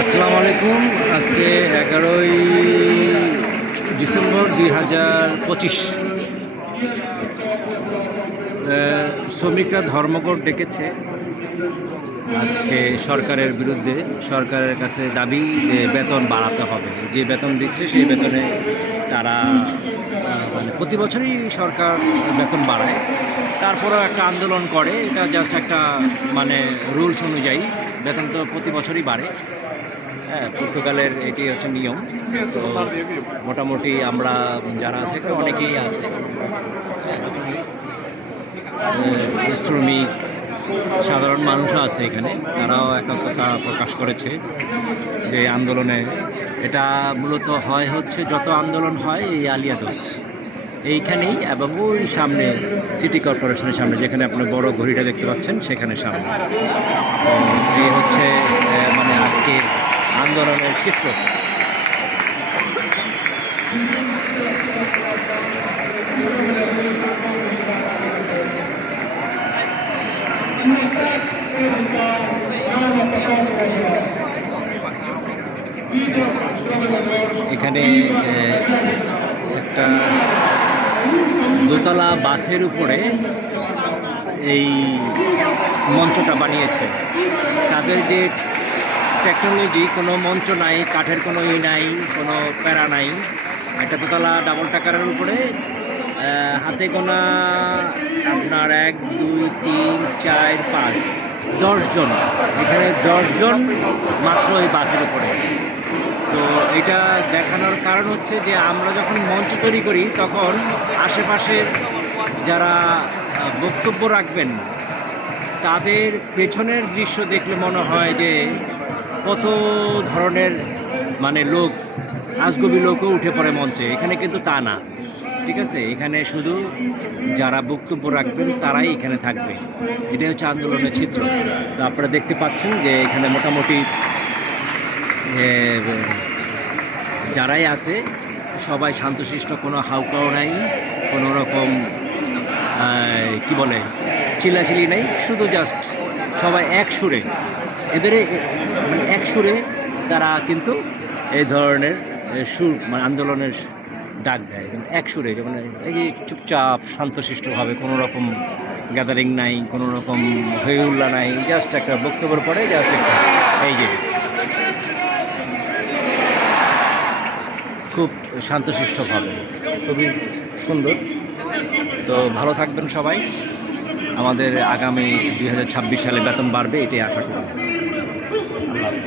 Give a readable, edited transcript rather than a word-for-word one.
আসসালামু আলাইকুম। আজকে 11ই ডিসেম্বর 2025। শ্রমিকরা ধর্মঘট ডেকেছে আজকে সরকারের বিরুদ্ধে। সরকারের কাছে দাবি যে বেতন বাড়াতে হবে, যে বেতন দিচ্ছে সেই বেতনে তারা মানে প্রতি বছরই সরকার বেতন বাড়ায়, তারপরেও একটা আন্দোলন করে। এটা জাস্ট একটা মানে রুলস অনুযায়ী বেতন তো প্রতি বছরই বাড়ে। হ্যাঁ, পর্তুগালের এটি হচ্ছে নিয়ম। তো মোটামুটি আমরা যারা আছে এখানে অনেকেই আছে, শ্রমিক সাধারণ মানুষও আছে এখানে, তারাও একাত্মতা প্রকাশ করেছে যে আন্দোলনে। এটা মূলত হচ্ছে যত আন্দোলন হয় এই আলিয়াদোস এইখানেই, এবং ওই সামনে সিটি কর্পোরেশনের সামনে যেখানে আপনি বড় ঘড়িটা দেখতে পাচ্ছেন সেখানে সামনে। তো এই হচ্ছে মানে আজকে আন্দোলনের চিত্র। এখানে একটা দোতলা বাসের উপরে এই মঞ্চটা বানিয়েছে। তাদের যে টেকনোলজি, কোনো মঞ্চ নাই, কাঠের কোনো নাই, কোনো প্যারা নাই। একটা দোতলা ডাবল টাকারের উপরে হাতে গোনা আপনার 1 2 3 4 5 10 জন, এখানে 10 জন মাত্র এই বাসের উপরে। তো এটা দেখানোর কারণ হচ্ছে যে আমরা যখন মঞ্চ তৈরি করি তখন আশেপাশের যারা বক্তব্য রাখবেন তাদের পেছনের দৃশ্য দেখলে মনে হয় যে কত ধরনের মানে লোক, আজগবি লোকও উঠে পড়ে মঞ্চে। এখানে কিন্তু তা না, ঠিক আছে? এখানে শুধু যারা বক্তব্য রাখবেন তারাই এখানে থাকবে। এটাই হচ্ছে আন্দোলনের চিত্র। তো আপনারা দেখতে পাচ্ছেন যে এখানে মোটামুটি যারাই আছে সবাই শান্তশিষ্ট, কোনো হাউকাও নাই, কোনো রকম কি বলে চিল্লাচিল্লি নেই, শুধু জাস্ট সবাই এক সুরে, এদের মানে এক সুরে তারা কিন্তু এই ধরনের সুর মানে আন্দোলনের ডাক দেয় এক সুরে। মানে এই যে চুপচাপ শান্তশিষ্টভাবে, কোনো রকম গ্যাদারিং নাই, কোনো রকম হইহুল্লা নাই, জাস্ট একটা বক্তব্যের পরে জাস্ট একটা এই যে খুব শান্তশিষ্টভাবে, খুবই সুন্দর। তো ভালো থাকবেন সবাই। আমাদের আগামী 2026 সালে বেতন বাড়বে, এটাই আশা করি। আল্লাহ হাফেজ।